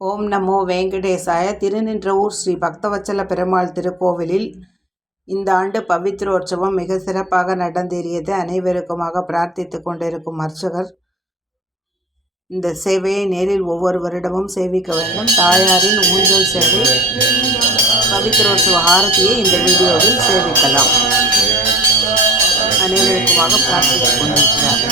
ஓம் நமோ வெங்கடேசாய. திருநின்றவூர் ஸ்ரீ பக்தவத்சல பெருமாள் திருக்கோவிலில் இந்த ஆண்டு பவித்ரோற்சவம் மிக சிறப்பாக நடந்தேறியது. அனைவருக்குமாக பிரார்த்தித்து கொண்டிருக்கும் அர்ச்சகர் இந்த சேவையை நேரில் ஒவ்வொரு வருடமும் சேவிக்க வேண்டும். தாயாரின் ஊஞ்சல் சேவை பவித்ரோற்சவ ஆரத்தியை இந்த வீடியோவில் சேவிக்கலாம். அனைவருக்குமாக பிரார்த்தித்துக் கொண்டிருக்கிறார்.